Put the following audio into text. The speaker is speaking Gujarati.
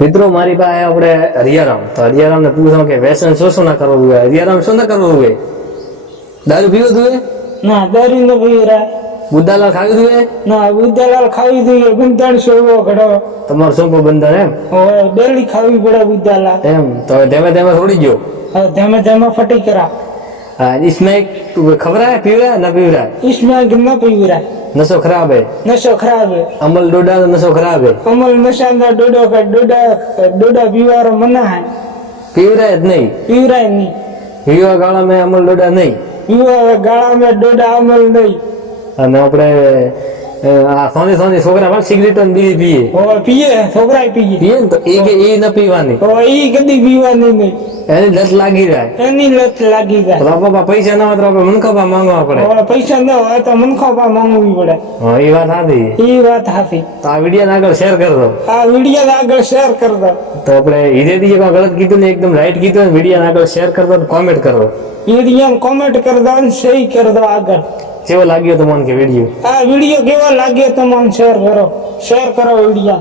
મિત્રો મારી પાસે આપણે હરિયારામ તો હરિયારામ ને પૂછો કે વ્યસન શું ના કરવું જોઈએ? હરિયારામ શું ના કરવું જોઈએ? દારૂ પીવો જોઈએ? ના દારૂ ન પીવરા. બુદ્ધાલાલ ખાવી જોઈએ? ના બુદ્ધાલાલ ખાવી જોઈએ. બંધાણ સેવો ઘડો તમારો શું બંધન એમ? હવે ડેલી ખાવી પડે બુદ્ધાલાલ એમ તો હવે ધીમે ધીમે છોડી ગયો. હવે ધીમે ધીમે ફટી કરા. હા इसमें खबरा है पीवरा ना पीवरा इसमें न पीवरा. नशो खराब है. नशो खराब है. अमल डोडा तो नशो खराब है. अमल नशा ना डोडो का डोडा पीवारो मना है. पीवरा है नहीं. पीवरा नहीं. पीवा गाड़ा में अमल डोडा नहीं. પીવા ગાળા में ડોડા અમલ નહીં. અને આપણે આ સોની સોની છોકરા પણ સિગરેટ અને બીડી પીએ. હવે પીએ છોકરા પીએ. પીએ ને તો એ ન પીવાની. હવે ઈ કદી પીવાની નહીં. એની લત લાગી જાય. એની લત લાગી જાય. તો બાપા પૈસા ના હોય તો આપણે મનખા માંગવા પડે. હવે પૈસા ન હોય તો મનખા માંગવી પડે. હા એ વાત સાચી. એ વાત સાચી. તો આ વિડીયો આગળ શેર કરી દો. આ વિડીયો આગળ શેર કરી દો. તો આપણે હિરેથી કોઈ ગલત કીધું ને એકદમ રાઈટ કીધું ને વિડીયો આગળ શેર કરી દો, કોમેન્ટ કરો. વિડીયો કોમેન્ટ કરી દો અને સહી કરી દો આગળ. કેવો લાગ્યો તમને કે વિડીયો? આ વિડીયો કેવો લાગ્યો તમને શેર કરો વિડીયો.